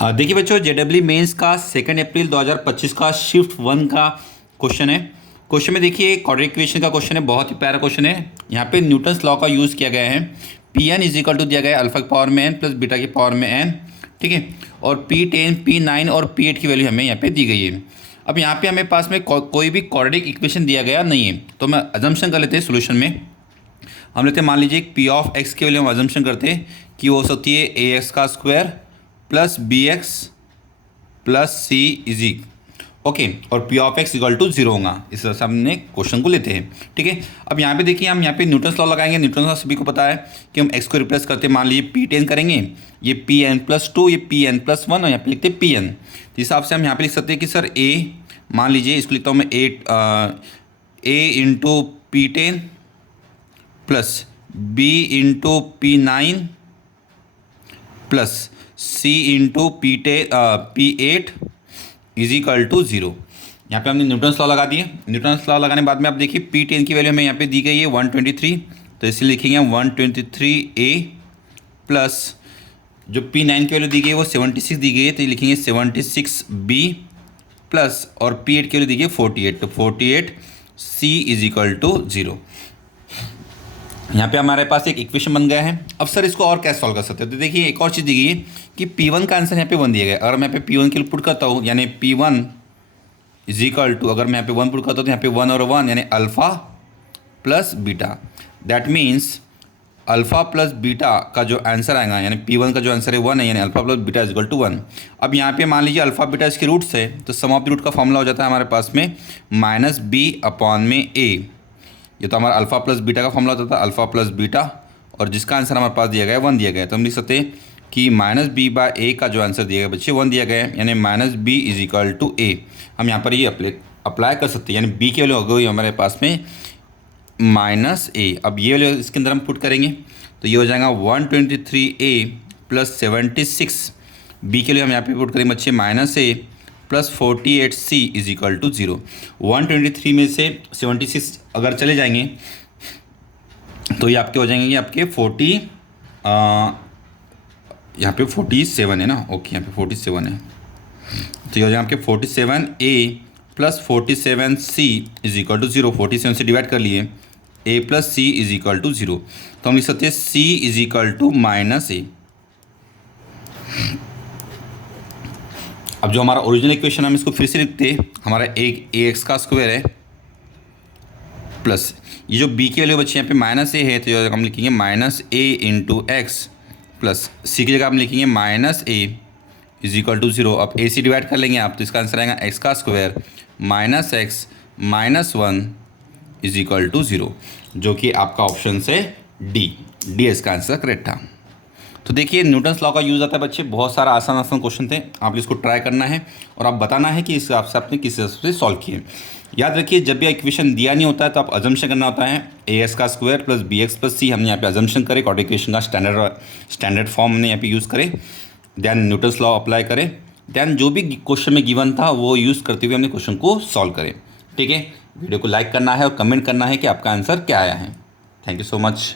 देखिए बच्चों, JW mains का 2 अप्रैल 2025 का शिफ्ट 1 का क्वेश्चन है। क्वेश्चन में देखिए क्वाड्रेटिक इक्वेशन का क्वेश्चन है, बहुत ही प्यारा क्वेश्चन है। यहाँ पे न्यूटन्स लॉ का यूज़ किया गया है। P N is equal to दिया गया है अल्फा की पावर में एन प्लस बीटा की पावर में एन, ठीक है। और P10, P9 और P8 की वैल्यू हमें यहाँ पे दी गई है। अब यहाँ पे हमें पास में कोई भी क्वाड्रेटिक इक्वेशन दिया गया नहीं है, तो मैं अजम्पशन कर लेते हैं सोल्यूशन में। हम लेते हैं, मान लीजिए पी ऑफ एक्स की वैल्यू हम अजम्पशन करते हैं कि वो हो सकती है ए एक्स का square plus B X plus C easy, okay. और P of X equal to 0 होगा। इस तरह से हमने क्वेश्चन को लेते हैं, ठीक है। अब यहाँ पे देखिए, हम यहाँ पे न्यूटन्स लॉ लगाएंगे। न्यूटन्स लॉ सभी को पता है कि हम एक्स को रिप्लेस करते हैं। मान लीजिए P10 करेंगे, ये Pn+2, ये Pn+1 और यहाँ पे लिखते हैं Pn। तो हिसाब से हम यहाँ पे लिख सकते हैं कि सर ए, मान लीजिए इसको लिखता हूँ मैं A into P10 plus B into P9 plus C into P8 is equal to 0। यहाँ पे हमने न्यूटन्स लॉ लगा दिए। न्यूटन्स लॉ लगाने के बाद में आप देखिए P10 की वैल्यू हमें यहाँ पे दी गई है 123, तो इसलिए लिखेंगे 123A प्लस जो P9 की वैल्यू दी गई है वो 76 दी गई है, तो लिखेंगे 76B प्लस और P8 की वैल्यू दी गई है 48, तो 48C इज इक्वल टू 0। यहाँ पे हमारे पास एक इक्वेशन बन गया है। अब सर इसको और कैसे सॉल्व कर सकते हैं? तो देखिए एक और चीज़ दी गई है कि P1 का आंसर यहाँ पे 1 दिया गया है। अगर मैं यहाँ पे P1 के लिए पुट करता हूँ, यानी P1 इज इक्वल टू, अगर मैं यहाँ पे 1 पुट करता हूँ तो यहाँ पे 1 और 1 यानी alpha plus beta. That means alpha plus beta का जो आंसर आएगा, यानी P1 का जो आंसर है 1 है, यानी alpha plus beta is equal to 1। अब यहाँ पे मान लीजिए अल्फ़ा बीटा इसके रूट्स है, तो सम ऑफ द रूट का फॉर्मूला हो जाता है हमारे पास में -B/A। ये तो हमारा अल्फ़ा प्लस बीटा का फॉर्मूला होता था, अल्फ़ा प्लस बीटा, और जिसका आंसर हमारे पास दिया गया है 1 दिया गया है। तो हम लिख सकते हैं कि -B/A का जो आंसर दिया गया बच्चे 1 दिया गया है, यानी -B is equal to A। हम यहाँ पर ये अप्लाई कर सकते हैं, यानी B की वैल्यू हो गई हमारे पास में -A। अब ये वैल्यू इसके अंदर हम पुट करेंगे तो ये हो जाएगा 123A प्लस 76, B के लिए हम यहाँ पे पुट करेंगे बच्चे -A plus 48C is equal to 0। 123 में से 76 अगर चले जाएंगे तो ये आपके हो जाएंगे, ये आपके 40 यहाँ पे 47 है ना, ओके, यहाँ पे 47 है, तो ये हो जाएगा आपके 47A plus 47C is equal to 0। 47 से डिवाइड कर लिए, A plus C is equal to 0, तो हम लिख सकते हैं C is equal to -A। अब जो हमारा ओरिजिनल इक्वेशन हम इसको फिर से लिखते हैं, हमारा एक AX का स्क्वायर है प्लस ये जो B की वैल्यू बच्चे यहाँ पे -A है, तो हम लिखेंगे -A into x plus C की जगह हम लिखेंगे -A इज इक्वल टू 0। अब A से डिवाइड कर लेंगे आप, तो इसका आंसर आएगा x का square -x -1 is equal to 0, जो कि आपका ऑप्शन से डी इसका आंसर करेक्ट था। तो देखिए न्यूटन्स लॉ का यूज़ आता है बच्चे, बहुत सारा आसान क्वेश्चन थे। आप इसको ट्राई करना है और आप बताना है कि इस हिसाब से आपने किस हिसाब से सॉल्व किए। याद रखिए, जब भी इक्वेशन दिया नहीं होता है तो आप अजम्पशन करना होता है। AX का square plus BX plus C हमने यहाँ पे अजम्पशन करे, क्वाड्रेटिक इक्वेशन का स्टैंडर्ड फॉर्म हमने यहाँ पे यूज़ करे, देन न्यूटन्स लॉ अप्लाई करें, देन जो भी क्वेश्चन में गिवन था वो यूज़ करते हुए हमने क्वेश्चन को सॉल्व करें, ठीक है। वीडियो को लाइक करना है और कमेंट करना है कि आपका आंसर क्या आया है। Thank you so much.